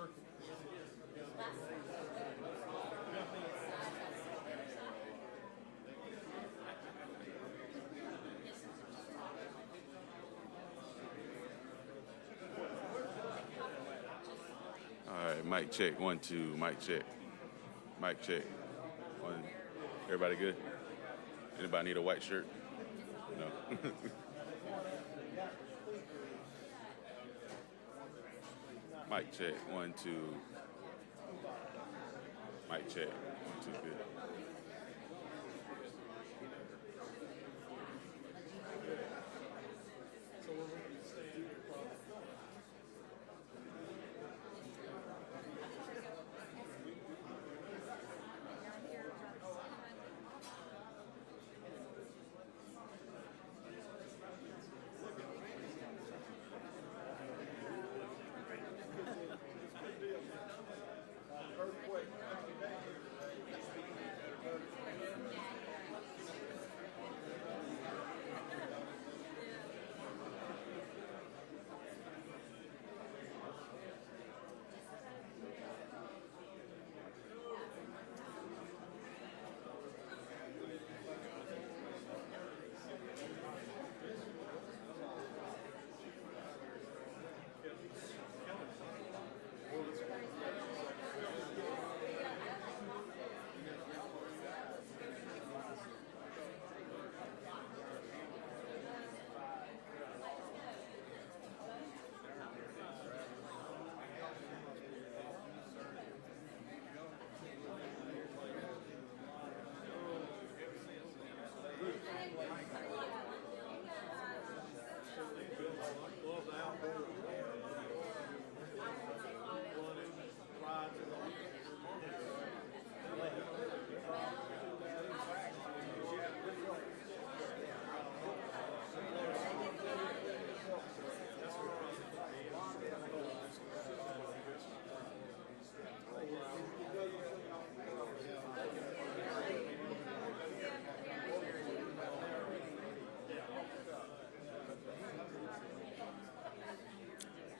All right, mic check, 1, 2, mic check. Mic check. One. Everybody good? Anybody need a white shirt? No. Mic check, 1, 2. Mic check, 1, 2, good.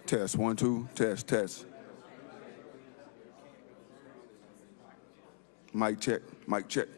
Test, 1, 2, test, test. Mic check, mic check.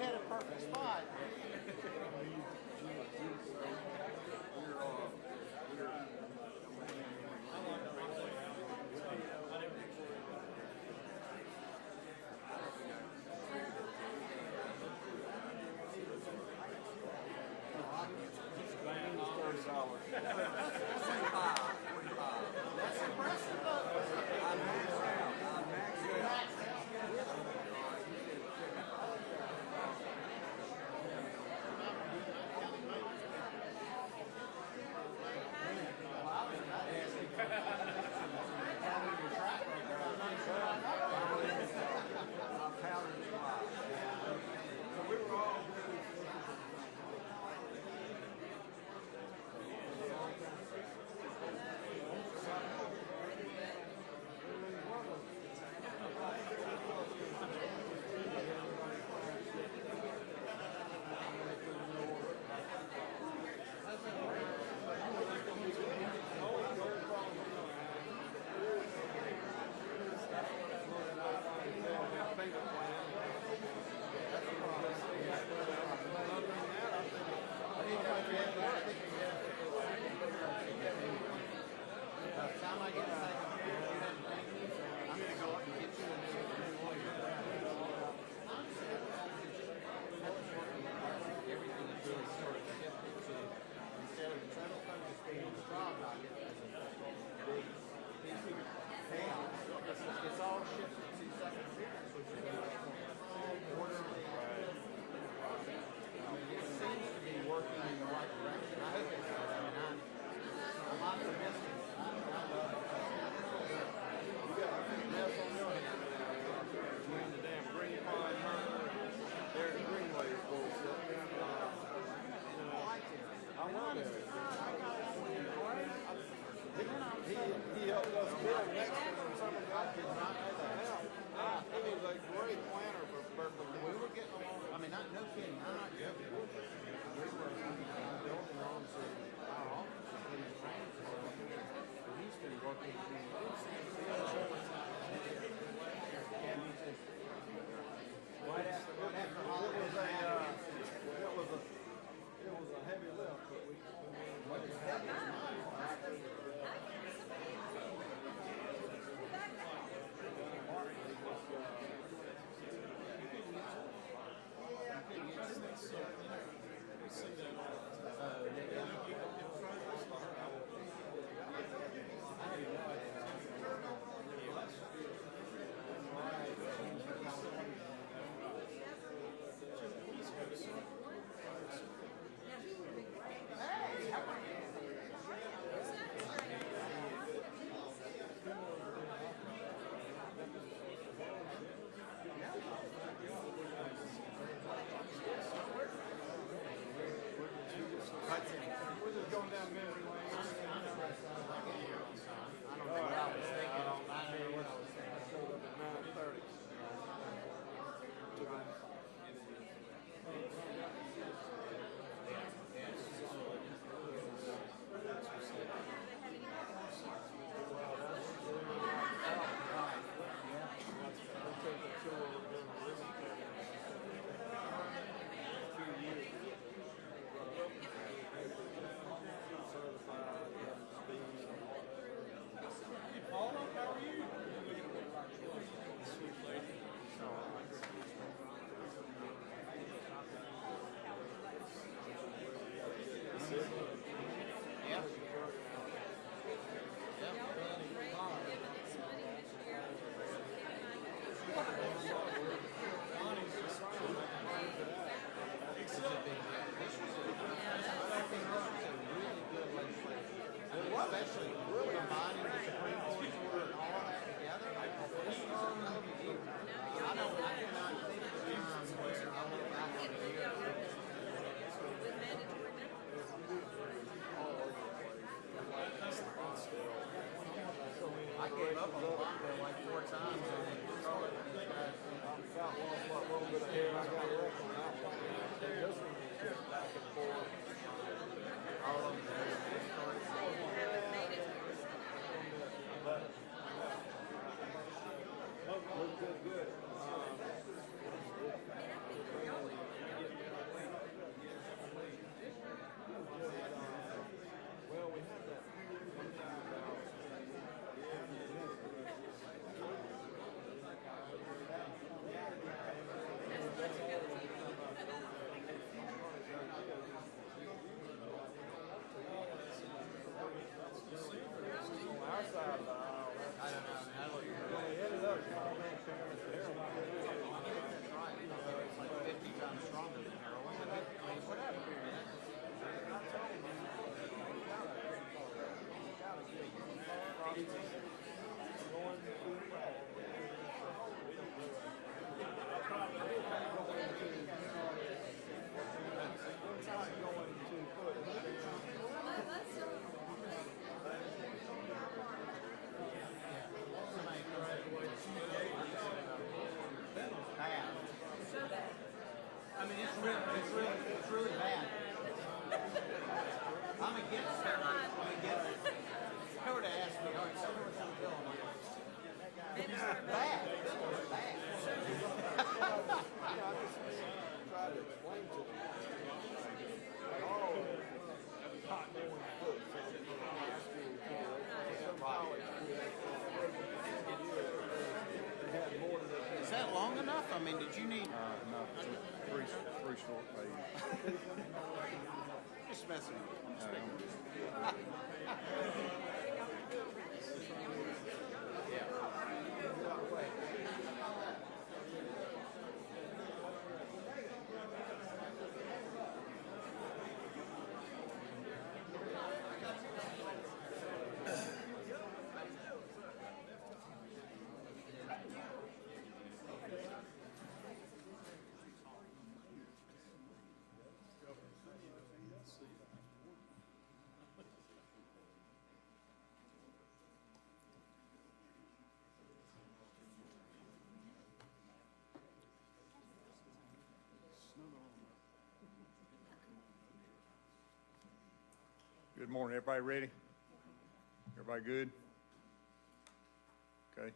hit a perfect spot. I mean, did you need? No, three short pages. Just messing with you. Good morning, everybody ready? Everybody good? Okay.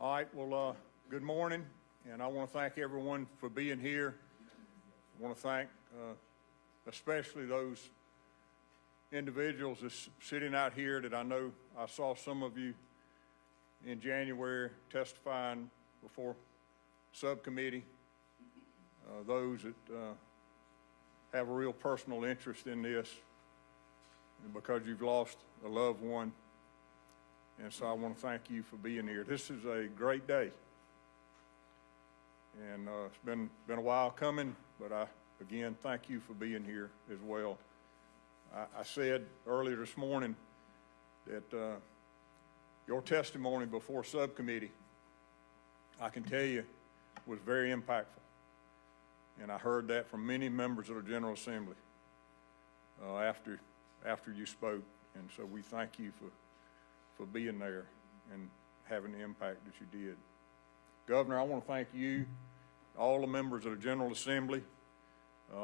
All right, well, good morning, and I want to thank everyone for being here. I want to thank especially those individuals that's sitting out here that I know I saw some of you in January testifying before subcommittee, those that have a real personal interest in this because you've lost a loved one. And so I want to thank you for being here. This is a great day. And it's been a while coming, but again, thank you for being here as well. I said earlier this morning that your testimony before subcommittee, I can tell you, was very impactful. And I heard that from many members of the General Assembly after you spoke. And so we thank you for being there and having the impact that you did. Governor, I want to thank you, all the members of the General Assembly,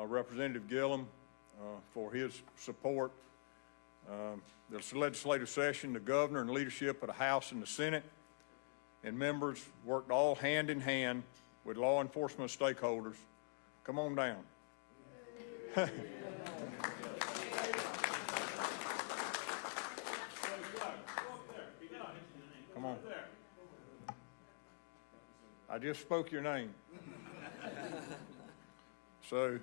Representative Gillum for his support. This legislative session, the governor and leadership of the House and the Senate and members worked all hand in hand with law enforcement stakeholders. Come on down. Come on. I just spoke your name. So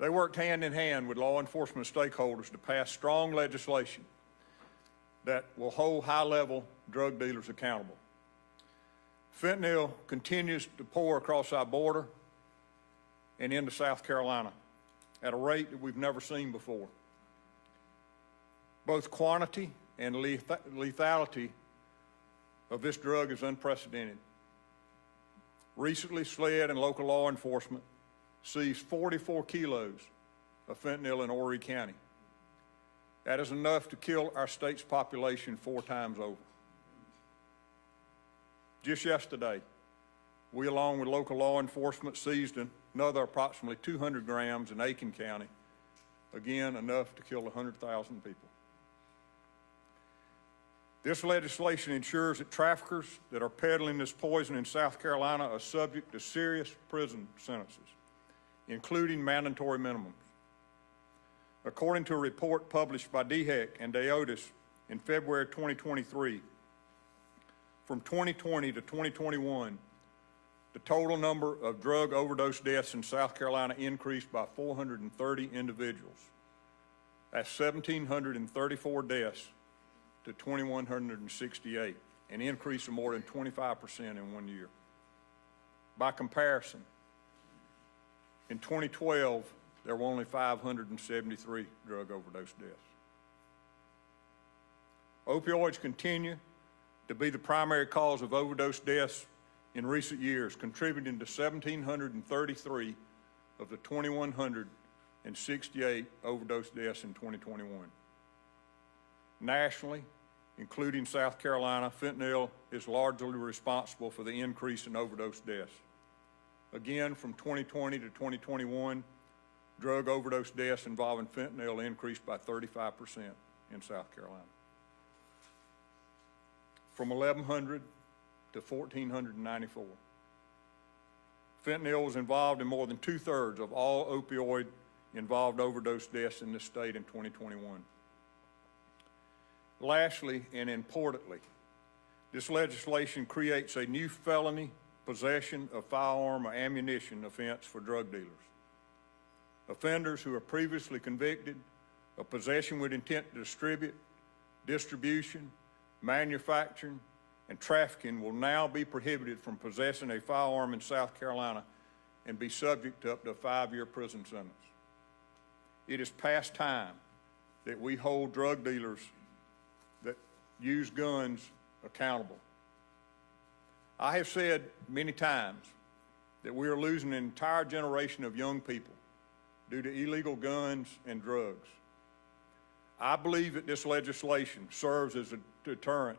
they worked hand in hand with law enforcement stakeholders to pass strong legislation that will hold high-level drug dealers accountable. Fentanyl continues to pour across our border and into South Carolina at a rate that we've never seen before. Both quantity and lethality of this drug is unprecedented. Recently, SLED and local law enforcement seized 44 kilos of fentanyl in Horry County. That is enough to kill our state's population 4 times over. Just yesterday, we, along with local law enforcement, seized another approximately 200 grams in Aiken County. Again, enough to kill 100,000 people. This legislation ensures that traffickers that are peddling this poison in South Carolina are subject to serious prison sentences, including mandatory minimums. According to a report published by DHEC and DEODIS in February 2023, from 2020 to 2021, the total number of drug overdose deaths in South Carolina increased by 430 individuals. That's 1,734 deaths to 2,168, an increase of more than 25% in 1 year. By comparison, in 2012, there were only 573 drug overdose deaths. Opioids continue to be the primary cause of overdose deaths in recent years, contributing to 1,733 of the 2,168 overdose deaths in 2021. Nationally, including South Carolina, fentanyl is largely responsible for the increase in overdose deaths. Again, from 2020 to 2021, drug overdose deaths involving fentanyl increased by 35% in South Carolina, from 1,100 to 1,494. Fentanyl was involved in more than 2/3 of all opioid-involved overdose deaths in this state in 2021. Lastly, and importantly, this legislation creates a new felony possession of firearm or ammunition offense for drug dealers. Offenders who are previously convicted of possession with intent to distribute, distribution, manufacturing, and trafficking will now be prohibited from possessing a firearm in South Carolina and be subject to up to a 5-year prison sentence. It is past time that we hold drug dealers that use guns accountable. I have said many times that we are losing an entire generation of young people due to illegal guns and drugs. I believe that this legislation serves as a deterrent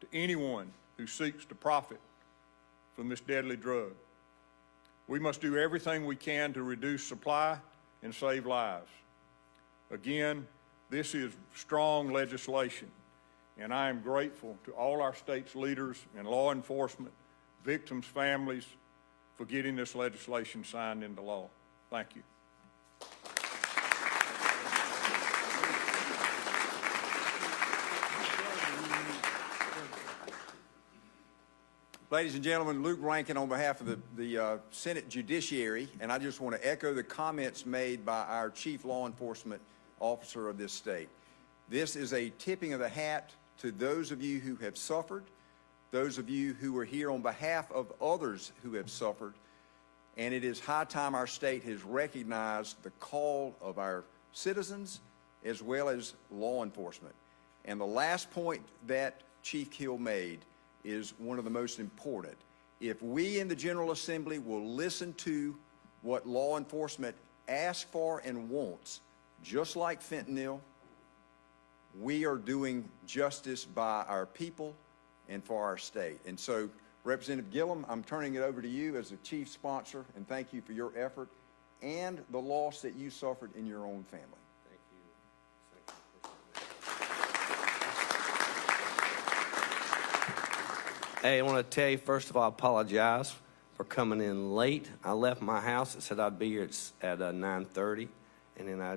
to anyone who seeks to profit from this deadly drug. We must do everything we can to reduce supply and save lives. Again, this is strong legislation, and I am grateful to all our state's leaders and law enforcement, victims' families, for getting this legislation signed into law. Thank you. Ladies and gentlemen, Luke Rankin on behalf of the Senate Judiciary, and I just want to echo the comments made by our Chief Law Enforcement Officer of this state. This is a tipping of the hat to those of you who have suffered, those of you who are here on behalf of others who have suffered, and it is high time our state has recognized the call of our citizens as well as law enforcement. And the last point that Chief Hill made is one of the most important. If we in the General Assembly will listen to what law enforcement asks for and wants, just like fentanyl, we are doing justice by our people and for our state. And so, Representative Gillum, I'm turning it over to you as the chief sponsor, and thank you for your effort and the loss that you suffered in your own family. Hey, I want to tell you, first of all, I apologize for coming in late. I left my house. It said I'd be here at 9:30, and then I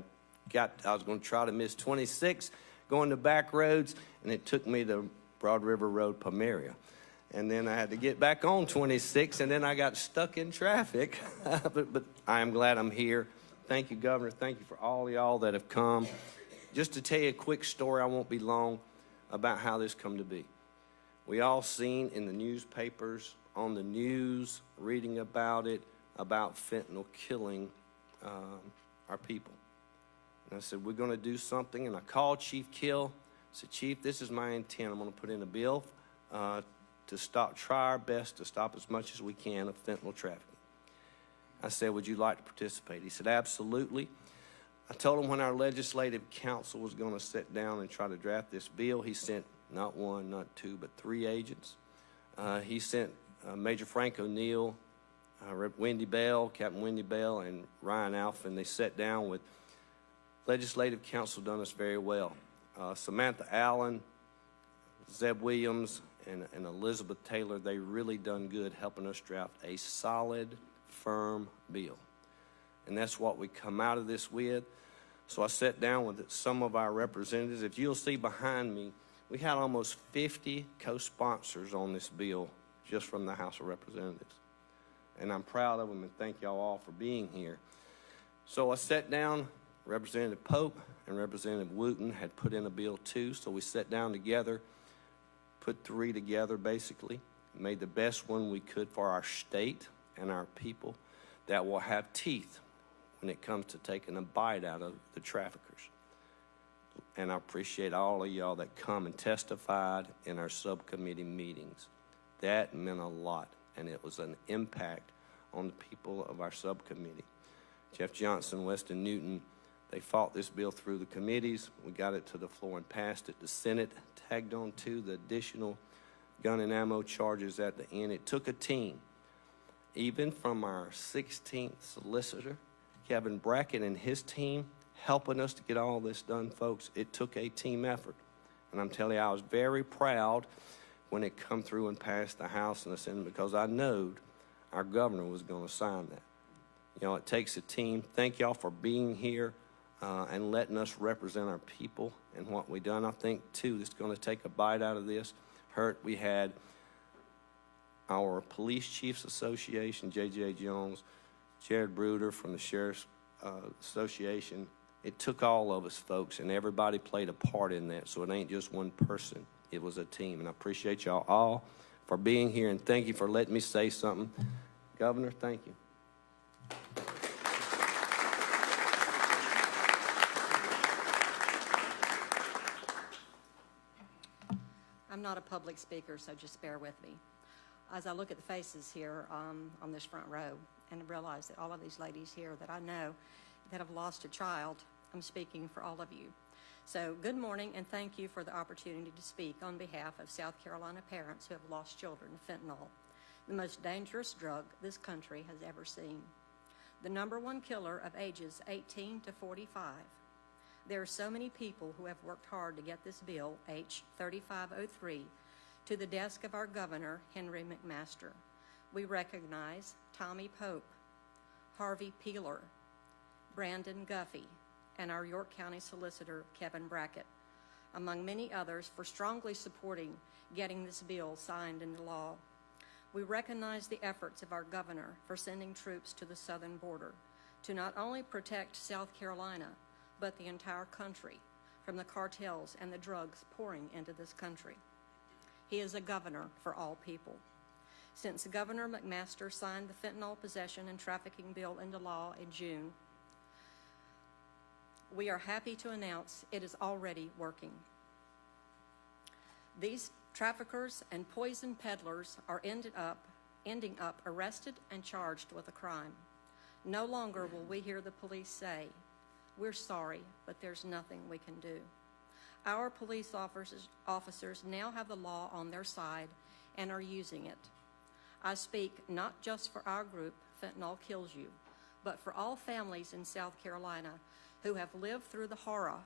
was going to try to miss 26, going to back roads, and it took me to Broad River Road, Pomeria. And then I had to get back on 26, and then I got stuck in traffic. but I am glad I'm here. Thank you, Governor. Thank you for all y'all that have come. Just to tell you a quick story, I won't be long, about how this come to be. We all seen in the newspapers, on the news, reading about it, about fentanyl killing our people. And I said, we're going to do something. And I called Chief Kill. I said, Chief, this is my intent. I'm going to put in a bill to try our best to stop as much as we can of fentanyl trafficking. I said, would you like to participate? He said, absolutely. I told him when our legislative council was going to sit down and try to draft this bill, he sent not one, not two, but 3 agents. He sent Major Frank O'Neill, Wendy Bell, Captain Wendy Bell, and Ryan Alf, and they sat down with legislative council, done us very well. Samantha Allen, Zeb Williams, and Elizabeth Taylor, they really done good helping us draft a solid, firm bill. And that's what we come out of this with. So I sat down with some of our representatives. If you'll see behind me, we had almost 50 co-sponsors on this bill just from the House of Representatives. And I'm proud of them, and thank y'all all for being here. So I sat down, Representative Pope and Representative Wooten had put in a bill too, so we sat down together, put 3 together basically, made the best one we could for our state and our people that will have teeth when it comes to taking a bite out of the traffickers. And I appreciate all of y'all that come and testified in our subcommittee meetings. That meant a lot, and it was an impact on the people of our subcommittee. Jeff Johnson, Weston Newton, they fought this bill through the committees. We got it to the floor and passed it. The Senate tagged on to the additional gun and ammo charges at the end. It took a team, even from our 16th solicitor, Kevin Brackett, and his team, helping us to get all this done, folks. It took a team effort. And I'm telling you, I was very proud when it come through and passed the House and the Senate, because I knowed our governor was going to sign that. You know, it takes a team. Thank y'all for being here and letting us represent our people and what we done. I think, too, it's going to take a bite out of this. We had our Police Chiefs Association, J.J. Jones, Jared Bruder from the Sheriff's Association. It took all of us, folks, and everybody played a part in that, so it ain't just one person. It was a team, and I appreciate y'all all for being here, and thank you for letting me say something. Governor, thank you. I'm not a public speaker, so just bear with me. As I look at the faces here on this front row and realize that all of these ladies here that I know that have lost a child, I'm speaking for all of you. So good morning, and thank you for the opportunity to speak on behalf of South Carolina parents who have lost children to fentanyl, the most dangerous drug this country has ever seen. The #1 killer of ages 18 to 45. There are so many people who have worked hard to get this bill, H 3503, to the desk of our Governor Henry McMaster. We recognize Tommy Pope, Harvey Peeler, Brandon Guffey, and our York County Solicitor, Kevin Brackett, among many others, for strongly supporting getting this bill signed into law. We recognize the efforts of our governor for sending troops to the southern border to not only protect South Carolina, but the entire country from the cartels and the drugs pouring into this country. He is a governor for all people. Since Governor McMaster signed the fentanyl possession and trafficking bill into law in June, we are happy to announce it is already working. These traffickers and poison peddlers are ending up arrested and charged with a crime. No longer will we hear the police say, "We're sorry, but there's nothing we can do." Our police officers now have the law on their side and are using it. I speak not just for our group, Fentanyl Kills You, but for all families in South Carolina who have lived through the horror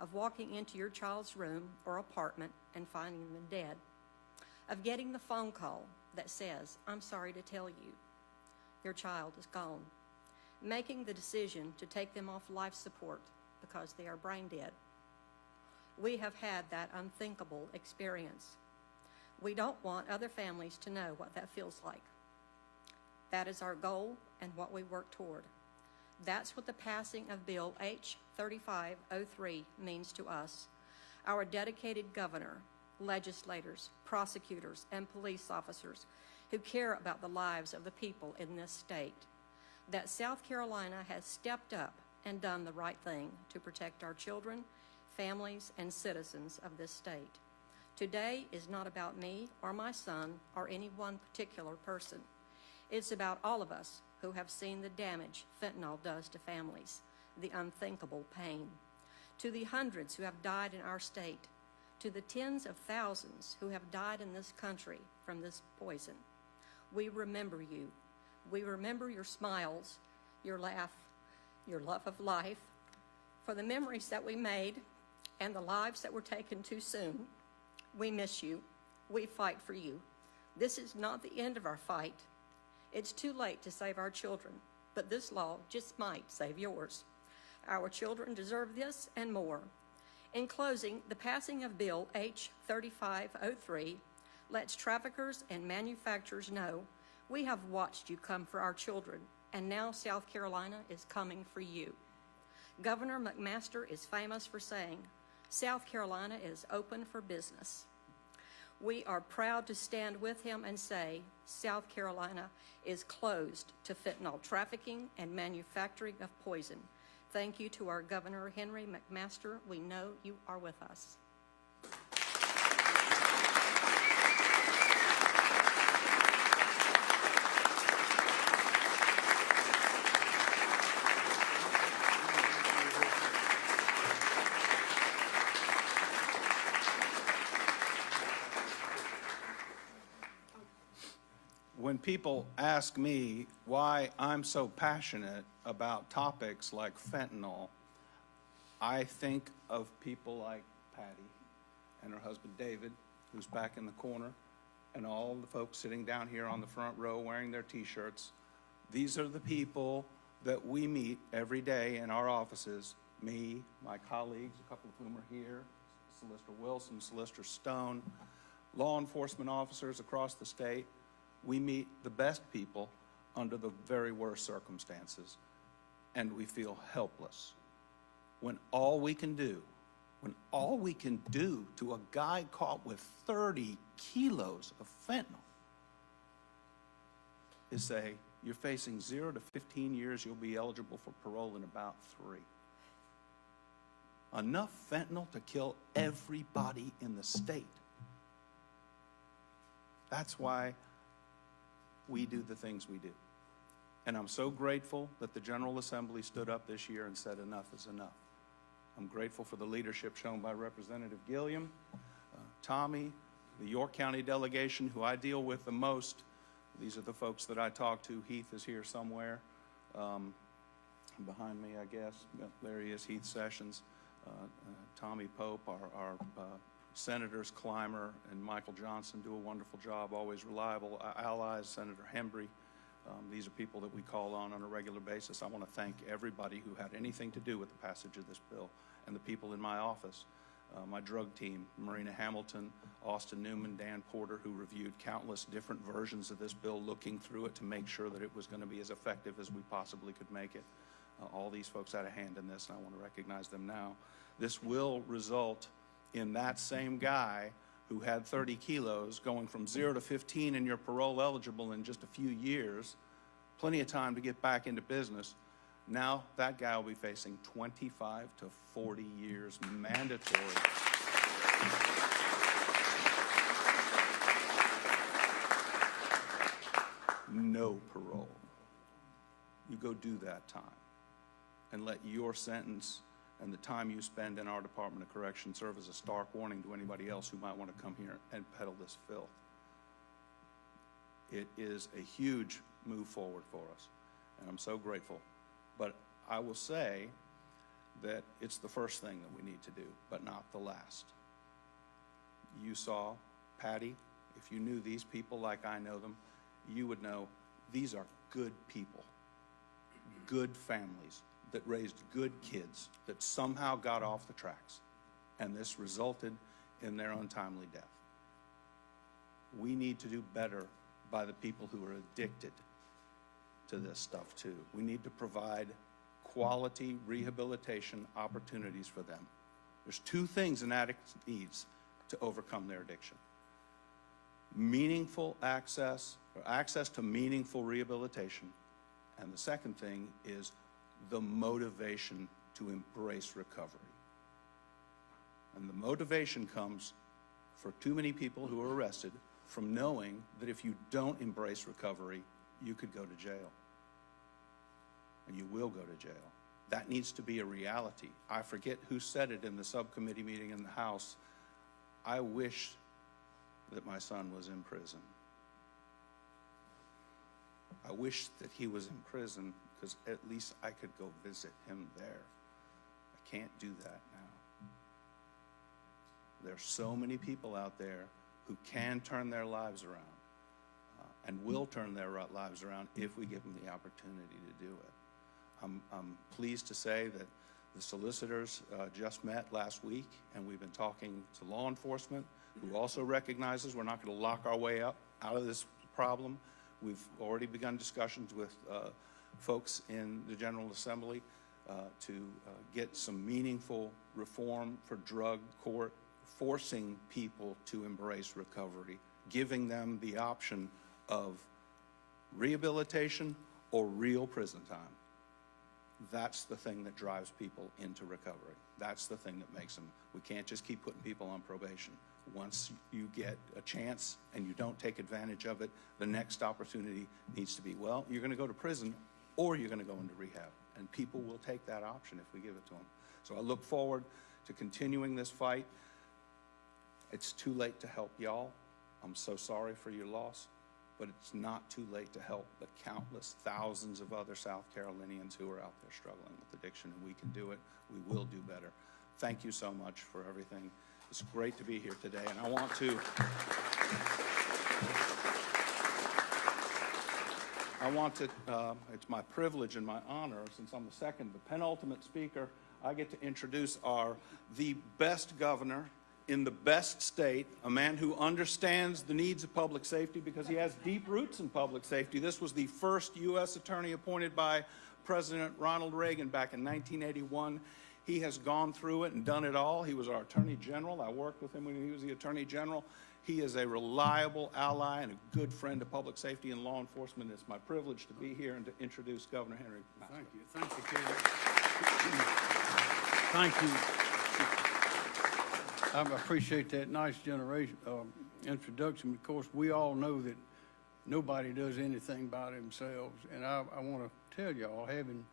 of walking into your child's room or apartment and finding them dead, of getting the phone call that says, "I'm sorry to tell you, your child is gone," making the decision to take them off life support because they are brain dead. We have had that unthinkable experience. We don't want other families to know what that feels like. That is our goal and what we work toward. That's what the passing of Bill H 3503 means to us, our dedicated governor, legislators, prosecutors, and police officers who care about the lives of the people in this state. That South Carolina has stepped up and done the right thing to protect our children, families, and citizens of this state. Today is not about me or my son or any one particular person. It's about all of us who have seen the damage fentanyl does to families, the unthinkable pain. To the hundreds who have died in our state, to the tens of thousands who have died in this country from this poison, we remember you. We remember your smiles, your laugh, your love of life, for the memories that we made and the lives that were taken too soon. We miss you. We fight for you. This is not the end of our fight. It's too late to save our children, but this law just might save yours. Our children deserve this and more. In closing, the passing of Bill H 3503 lets traffickers and manufacturers know we have watched you come for our children, and now South Carolina is coming for you. Governor McMaster is famous for saying, "South Carolina is open for business." We are proud to stand with him and say, South Carolina is closed to fentanyl trafficking and manufacturing of poison. Thank you to our Governor Henry McMaster. We know you are with us. When people ask me why I'm so passionate about topics like fentanyl, I think of people like Patty and her husband David, who's back in the corner, and all the folks sitting down here on the front row wearing their T-shirts. These are the people that we meet every day in our offices, me, my colleagues, a couple of whom are here, Solicitor Wilson, Solicitor Stone, law enforcement officers across the state. We meet the best people under the very worst circumstances, and we feel helpless. When all we can do to a guy caught with 30 kilos of fentanyl is say, you're facing 0 to 15 years, you'll be eligible for parole in about 3. Enough fentanyl to kill everybody in the state. That's why we do the things we do. And I'm so grateful that the General Assembly stood up this year and said enough is enough. I'm grateful for the leadership shown by Representative Gilliam, Tommy, the York County delegation, who I deal with the most. These are the folks that I talk to. Heath is here somewhere, behind me, I guess. There he is, Heath Sessions. Tommy Pope, our senators, Clymer and Michael Johnson, do a wonderful job, always reliable. Allies, Senator Hembry. These are people that we call on a regular basis. I want to thank everybody who had anything to do with the passage of this bill, and the people in my office, my drug team, Marina Hamilton, Austin Newman, Dan Porter, who reviewed countless different versions of this bill, looking through it to make sure that it was going to be as effective as we possibly could make it. All these folks had a hand in this, and I want to recognize them now. This will result in that same guy who had 30 kilos going from 0 to 15 and you're parole eligible in just a few years, plenty of time to get back into business. Now that guy will be facing 25 to 40 years mandatory. No parole. You go do that time and let your sentence and the time you spend in our Department of Correction serve as a stark warning to anybody else who might want to come here and peddle this filth. It is a huge move forward for us, and I'm so grateful. But I will say that it's the first thing that we need to do, but not the last. You saw Patty. If you knew these people like I know them, you would know these are good people, good families that raised good kids that somehow got off the tracks, and this resulted in their untimely death. We need to do better by the people who are addicted to this stuff too. We need to provide quality rehabilitation opportunities for them. There's 2 things an addict needs to overcome their addiction: meaningful access, or access to meaningful rehabilitation, and the second thing is the motivation to embrace recovery. And the motivation comes for too many people who are arrested from knowing that if you don't embrace recovery, you could go to jail. And you will go to jail. That needs to be a reality. I forget who said it in the subcommittee meeting in the House. I wish that my son was in prison. I wish that he was in prison because at least I could go visit him there. I can't do that now. There's so many people out there who can turn their lives around and will turn their lives around if we give them the opportunity to do it. I'm pleased to say that the solicitors just met last week, and we've been talking to law enforcement, who also recognizes we're not going to lock our way out of this problem. We've already begun discussions with folks in the General Assembly to get some meaningful reform for drug court, forcing people to embrace recovery, giving them the option of rehabilitation or real prison time. That's the thing that drives people into recovery. That's the thing that makes them. We can't just keep putting people on probation. Once you get a chance and you don't take advantage of it, the next opportunity needs to be, well, you're going to go to prison or you're going to go into rehab. And people will take that option if we give it to them. So I look forward to continuing this fight. It's too late to help y'all. I'm so sorry for your loss, but it's not too late to help the countless thousands of other South Carolinians who are out there struggling with addiction, and we can do it. We will do better. Thank you so much for everything. It's great to be here today, and I want to it's my privilege and my honor, since I'm the penultimate speaker, I get to introduce the best governor in the best state, a man who understands the needs of public safety because he has deep roots in public safety. This was the first U.S. attorney appointed by President Ronald Reagan back in 1981. He has gone through it and done it all. He was our Attorney General. I worked with him when he was the Attorney General. He is a reliable ally and a good friend of public safety and law enforcement. It's my privilege to be here and to introduce Governor Henry McMaster. Thank you, Kelly. Thank you. I appreciate that nice introduction. Of course, we all know that nobody does anything by themselves. And I want to tell y'all, having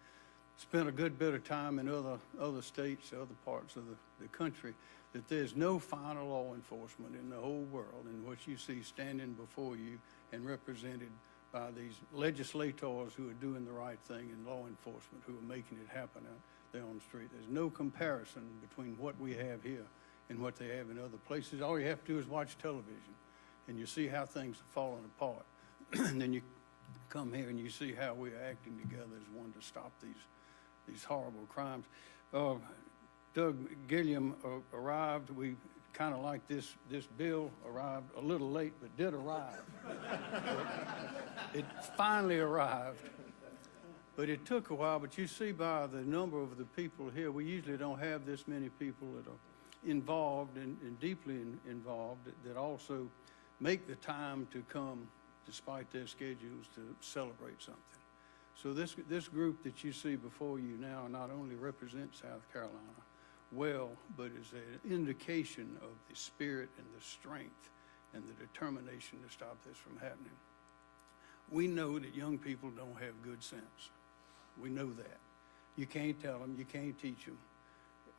spent a good bit of time in other states, other parts of the country, that there's no final law enforcement in the whole world. And what you see standing before you and represented by these legislators who are doing the right thing and law enforcement who are making it happen out there on the street. There's no comparison between what we have here and what they have in other places. All you have to do is watch television and you see how things are falling apart. And then you come here and you see how we're acting together as one to stop these horrible crimes. Doug Gilliam arrived. We kind of like this bill arrived a little late, but did arrive. It finally arrived. But it took a while, but you see by the number of the people here, we usually don't have this many people that are involved and deeply involved that also make the time to come despite their schedules to celebrate something. So this group that you see before you now not only represents South Carolina well, but is an indication of the spirit and the strength and the determination to stop this from happening. We know that young people don't have good sense. We know that. You can't tell them, you can't teach them.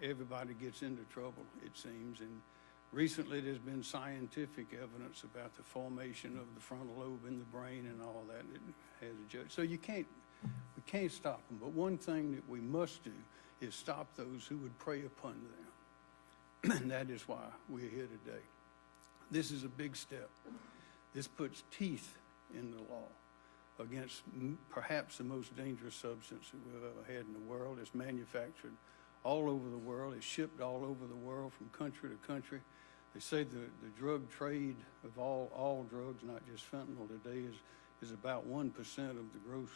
Everybody gets into trouble, it seems. And recently there's been scientific evidence about the formation of the frontal lobe in the brain and all that. It has a judge. So we can't stop them. But one thing that we must do is stop those who would prey upon them. And that is why we're here today. This is a big step. This puts teeth in the law against perhaps the most dangerous substance that we've ever had in the world. It's manufactured all over the world. It's shipped all over the world from country to country. They say the drug trade of all drugs, not just fentanyl today, is about 1% of the gross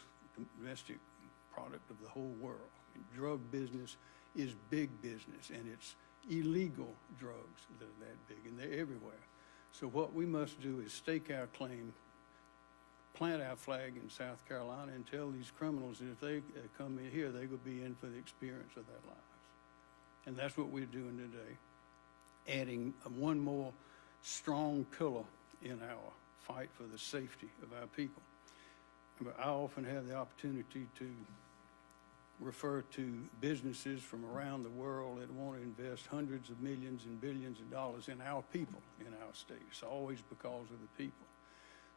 domestic product of the whole world. And drug business is big business, and it's illegal drugs that are that big, and they're everywhere. So what we must do is stake our claim, plant our flag in South Carolina, and tell these criminals that if they come in here, they will be in for the experience of their lives. And that's what we're doing today, adding one more strong pillar in our fight for the safety of our people. But I often have the opportunity to refer to businesses from around the world that want to invest hundreds of millions and billions of dollars in our people in our state. It's always because of the people.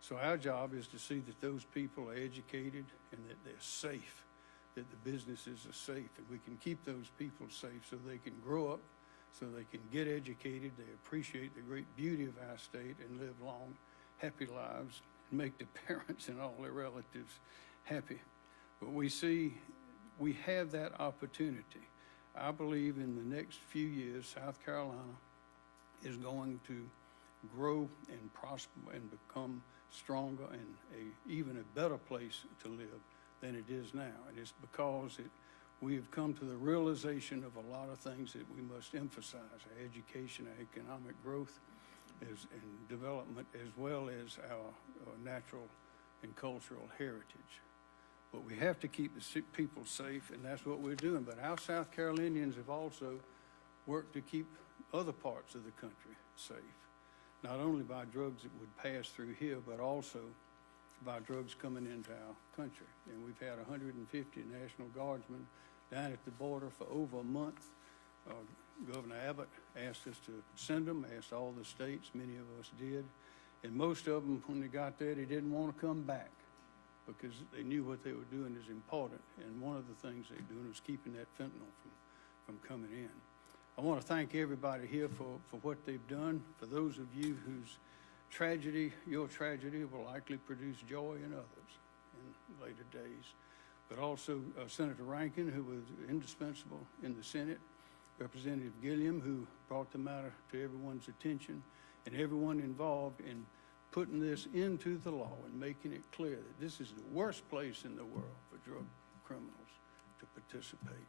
So our job is to see that those people are educated and that they're safe, that the businesses are safe, and we can keep those people safe so they can grow up, so they can get educated, they appreciate the great beauty of our state and live long, happy lives, and make the parents and all their relatives happy. But we see we have that opportunity. I believe in the next few years, South Carolina is going to grow and prosper and become stronger and even a better place to live than it is now. And it's because we have come to the realization of a lot of things that we must emphasize: our education, our economic growth, and development, as well as our natural and cultural heritage. But we have to keep the people safe, and that's what we're doing. But our South Carolinians have also worked to keep other parts of the country safe, not only by drugs that would pass through here, but also by drugs coming into our country. And we've had 150 National Guardsmen down at the border for over a month. Governor Abbott asked us to send them, asked all the states, many of us did. And most of them, when they got there, they didn't want to come back because they knew what they were doing is important. And one of the things they're doing was keeping that fentanyl from coming in. I want to thank everybody here for what they've done. For those of you whose tragedy, your tragedy, will likely produce joy in others in later days. But also Senator Rankin, who was indispensable in the Senate, Representative Gilliam, who brought the matter to everyone's attention, and everyone involved in putting this into the law and making it clear that this is the worst place in the world for drug criminals to participate.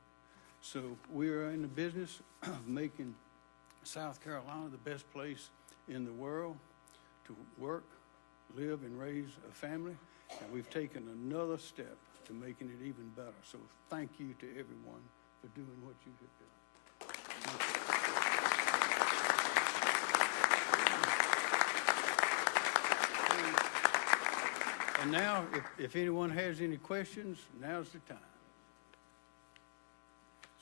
So we are in the business of making South Carolina the best place in the world to work, live, and raise a family, and we've taken another step to making it even better. So thank you to everyone for doing what you have done. And now, if anyone has any questions, now's the time.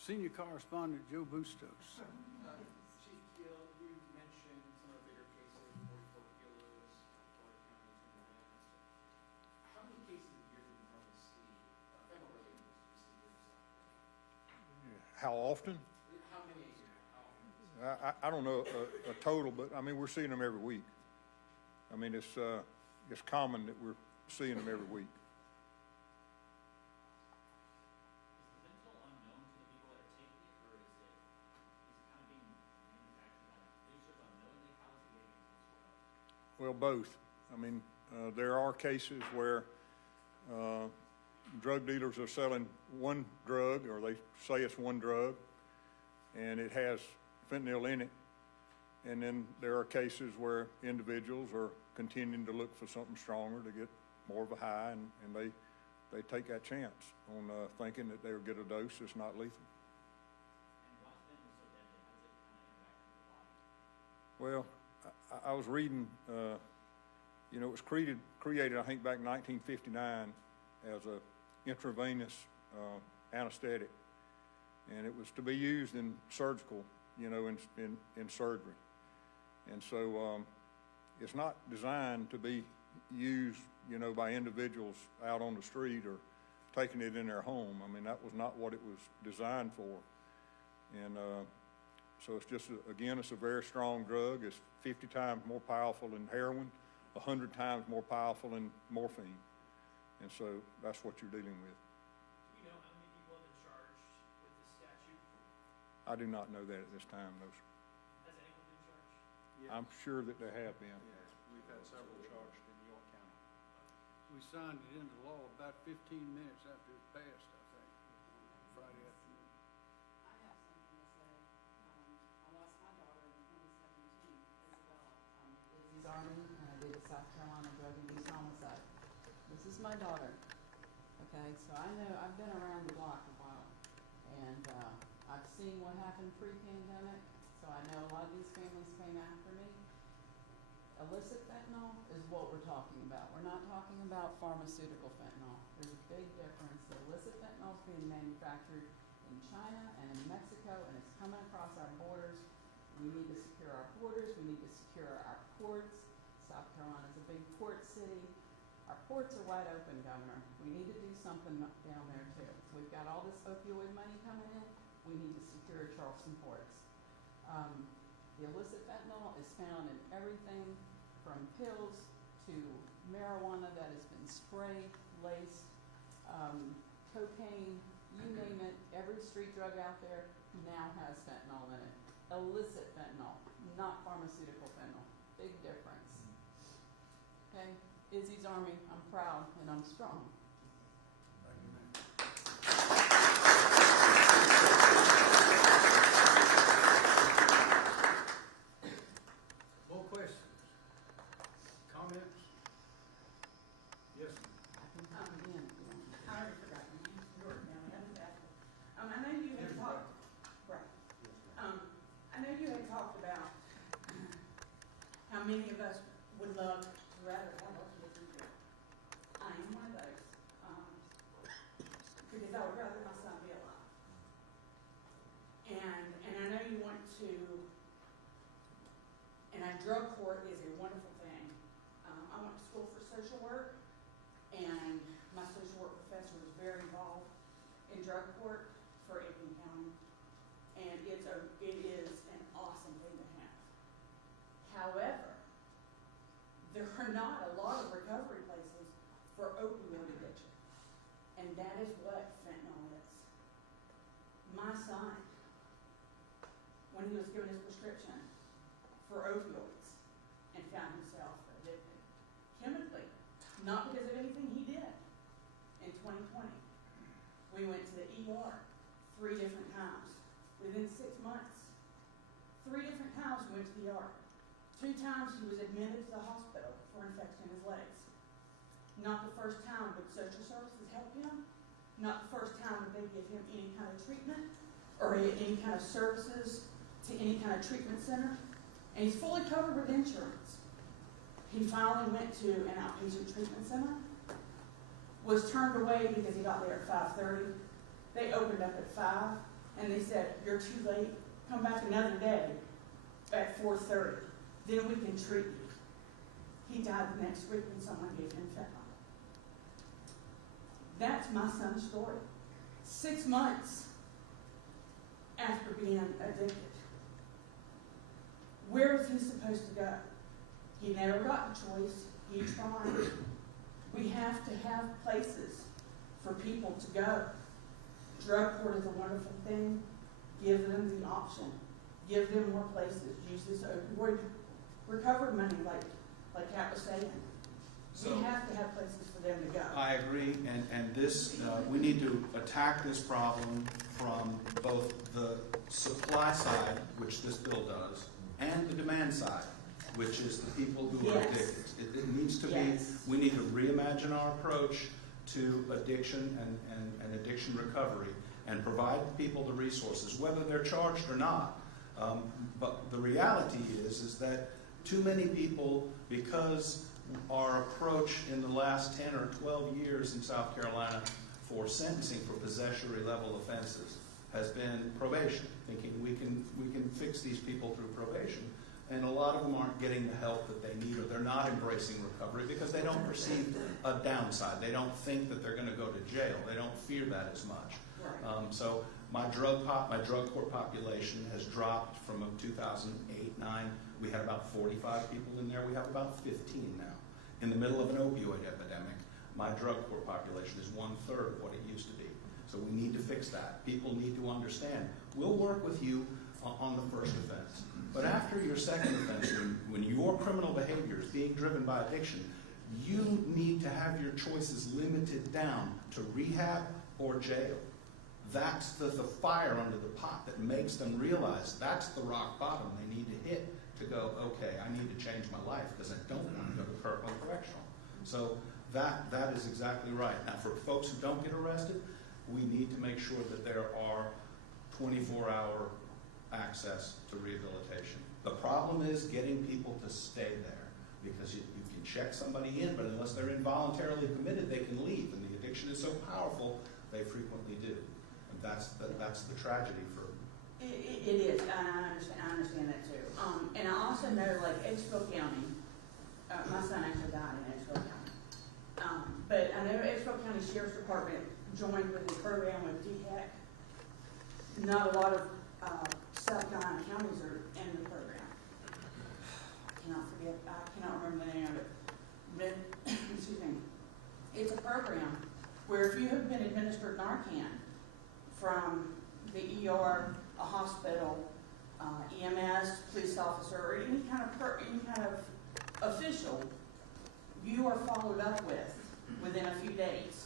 Senior Correspondent Joe Bustos. Chief Gill, you mentioned some of the bigger cases, 44 kilos, Florida County, Lancaster. How many cases a year do you normally see, fentanyl-related cases? How often? How many a year? How often? I don't know a total, but I mean, we're seeing them every week. I mean, it's common that we're seeing them every week. Is the fentanyl unknown to the people that are taking it, or is it kind of being manufactured by producers unknowingly? How is it getting into the store? Well, both. I mean, there are cases where drug dealers are selling one drug, or they say it's one drug, and it has fentanyl in it. And then there are cases where individuals are continuing to look for something stronger to get more of a high, and they take that chance on thinking that they'll get a dose that's not lethal. And why is fentanyl so deadly? How does it kind of impact the body? Well, I was reading, it was created, I think, back in 1959 as a intravenous anesthetic, and it was to be used in surgical, in surgery. And so it's not designed to be used, by individuals out on the street or taking it in their home. I mean, that was not what it was designed for. And so it's just, again, it's a very strong drug. It's 50 times more powerful than heroin, 100 times more powerful than morphine. And so that's what you're dealing with. Do you know how many people have been charged with this statute? I do not know that at this time, no, sir. Has anyone been charged? I'm sure that there have been. Yes, we've had several charged in York County. We signed it into law about 15 minutes after it passed, I think, Friday afternoon. I have something to say. I lost my daughter in 2017, Isabella. Izzy's Army, and I did a South Carolina drug-induced homicide. This is my daughter, okay? So I know, I've been around the block a while, and I've seen what happened pre-pandemic, so I know a lot of these families came after me. Illicit fentanyl is what we're talking about. We're not talking about pharmaceutical fentanyl. There's a big difference. The illicit fentanyl is being manufactured in China and in Mexico, and it's coming across our borders. We need to secure our borders. We need to secure our ports. South Carolina is a big port city. Our ports are wide open, Governor. We need to do something down there too. We've got all this opioid money coming in. We need to secure Charleston ports. The illicit fentanyl is found in everything from pills to marijuana that has been spray laced, cocaine, you name it. Every street drug out there now has fentanyl in it. Illicit fentanyl, not pharmaceutical fentanyl. Big difference. Okay, Izzy's Army, I'm proud and I'm strong. More questions? Comments? Yes, ma'am. I can come again if you want. I already forgot your name. I know you had talked, right. I know you had talked about how many of us would love to rather have our kids in jail. I am one of those, because I would rather my son be alive. And I know you want to, and a drug court is a wonderful thing. I went to school for social work, and my social work professor was very involved in drug court for Aiken County, and it is an awesome thing to have. However, there are not a lot of recovery places for opioid addiction, and that is what fentanyl is. My son when he was given his prescription for opioids and found himself addicted chemically, not because of anything he did. In 2020, we went to the ER 3 different times within 6 months. 3 different times we went to the ER. 2 times he was admitted to the hospital for infection in his legs. Not the first time would social services help him. Not the first time would they give him any kind of treatment or any kind of services to any kind of treatment center. And he's fully covered with insurance. He finally went to an outpatient treatment center, was turned away because he got there at 5:30. They opened up at 5, and they said, "You're too late. Come back another day at 4:30. Then we can treat you." He died the next week when someone gave him fentanyl. That's my son's story. 6 months after being addicted. Where was he supposed to go? He never got the choice. He tried. We have to have places for people to go. Drug court is a wonderful thing. Give them the option. Give them more places. Use this opioid recovery money like Kat was saying. We have to have places for them to go. I agree, and this, we need to attack this problem from both the supply side, which this bill does, and the demand side, which is the people who are addicted. It needs to be, we need to reimagine our approach to addiction and addiction recovery and provide people the resources, whether they're charged or not. But the reality is that too many people, because our approach in the last 10 or 12 years in South Carolina for sentencing for possessory level offenses has been probation, thinking we can fix these people through probation. And a lot of them aren't getting the help that they need, or they're not embracing recovery because they don't perceive a downside. They don't think that they're going to go to jail. They don't fear that as much. So my drug court population has dropped from 2008-9. We had about 45 people in there. We have about 15 now. In the middle of an opioid epidemic, my drug court population is 1/3 of what it used to be. So we need to fix that. People need to understand. We'll work with you on the first offense. But after your second offense, when your criminal behavior is being driven by addiction, you need to have your choices limited down to rehab or jail. That's the fire under the pot that makes them realize that's the rock bottom they need to hit to go, okay, I need to change my life because I don't want to go to Kirkland Correctional. So that is exactly right. Now, for folks who don't get arrested, we need to make sure that there are 24-hour access to rehabilitation. The problem is getting people to stay there, because you can check somebody in, but unless they're involuntarily committed, they can leave. And the addiction is so powerful, they frequently do. And that's the tragedy for. It is, and I understand that too. And I also know, like Edgefield County, my son actually died in Edgefield County. But I know Edgefield County Sheriff's Department joined with the program with DHEC. Not a lot of South Carolina counties are in the program. I cannot remember the name of it. But, excuse me. It's a program where if you have been administered Narcan from the ER, a hospital, EMS, police officer, or any kind of official, you are followed up with within a few days.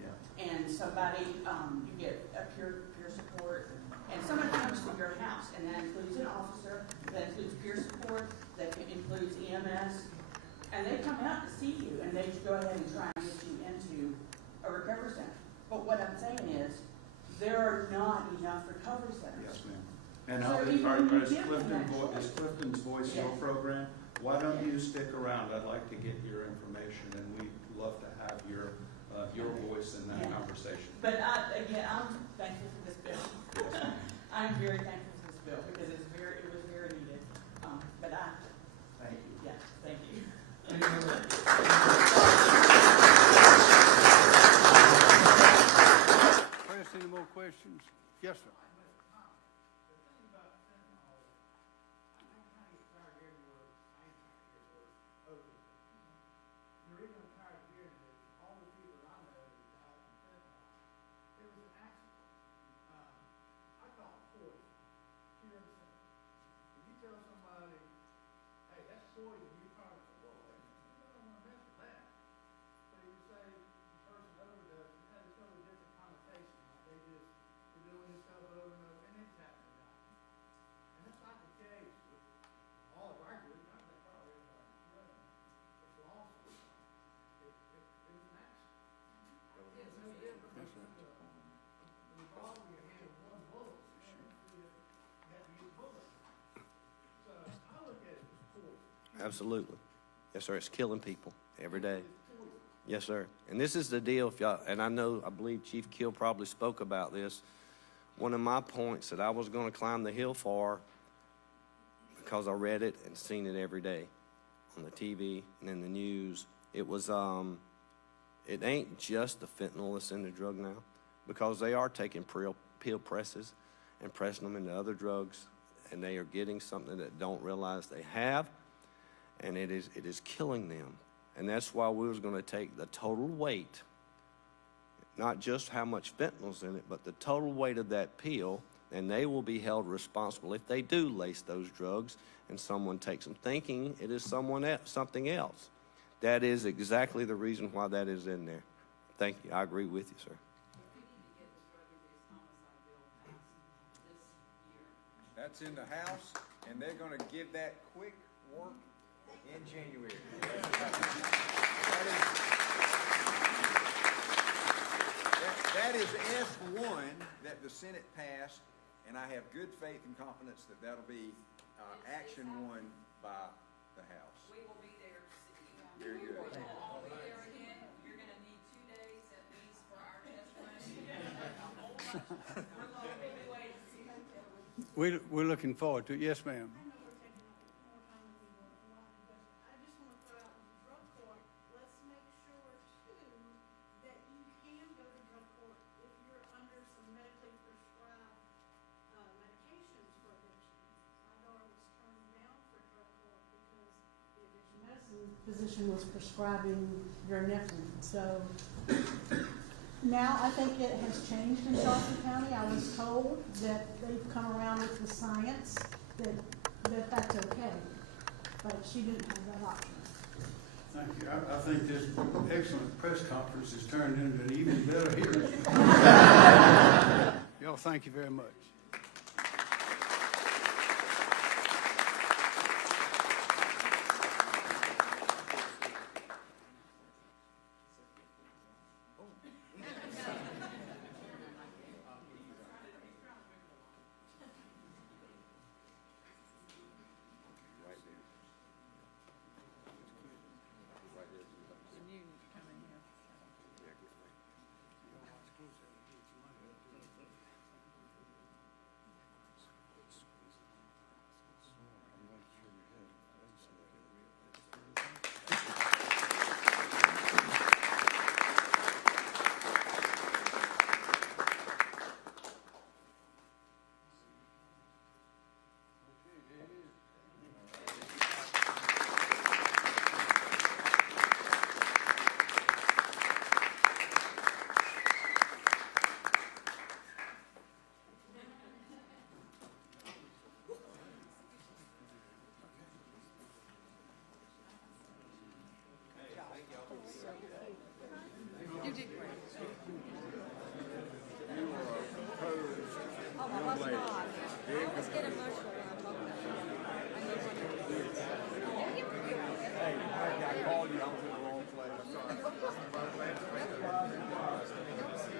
Yeah. And somebody, you get a peer support, and somebody comes to your house, and that includes an officer, that includes peer support, that includes EMS, and they come out to see you, and they just go ahead and try and get you into a recovery center. But what I'm saying is, there are not enough recovery centers. Yes, ma'am. And So is Clifton's Voice your program? Why don't you stick around? I'd like to get your information, and we'd love to have your voice in that conversation. But again, I'm thankful for this bill. Yes, I'm very thankful for this bill because it was very needed. thank you. Yeah, thank you. Press, any more questions? Yes, sir. The reason I'm tired of hearing this, all the people I know that died from fentanyl, it was an accident. I thought poison. poison, you probably say, well, wait a minute, I don't want to mess with that. So you say the person overdosed, it has a totally different connotation, like they just, they're doing this stuff over and over, and it's happening now. And that's not the case with all of our groups, I think probably everybody does. It's law enforcement. It's an accident. It's no different than the revolver you hand with one bullet, and you have to use bullets. So I look at it as poison. Absolutely. Yes, sir. It's killing people every day. Yes, sir. And this is the deal, if y'all, and I believe Chief Kill probably spoke about this. One of my points that I was going to climb the hill for, because I read it and seen it every day on the TV and in the news, it was, it ain't just the fentanyl that's in the drug now, because they are taking pill presses and pressing them into other drugs, and they are getting something that don't realize they have, and it is killing them. And that's why we was going to take the total weight, not just how much fentanyl's in it, but the total weight of that pill, and they will be held responsible if they do lace those drugs and someone takes them thinking it is something else. That is exactly the reason why that is in there. Thank you. I agree with you, sir. That's in the House, and they're going to give that quick work in January. That is S1 that the Senate passed, and I have good faith and confidence that that'll be action one by the House. We will be there to see you. Very good. We will all be there again. You're gonna need 2 days at least for our testimony. We're going to be waiting to see. We're looking forward to it. Yes, ma'am. I know we're taking more time than we would like, but I just want to throw out with the drug court, let's make sure too that you can go to drug court if you're under some medically prescribed medications for addiction. My daughter was turned down for drug court because the addiction medicine physician was prescribing norepinephrine. So now I think it has changed in Charleston County. I was told that they've come around with the science that that's okay, but she didn't have that option. Thank you. I think this excellent press conference has turned into an even better hearing. Y'all, thank you very much.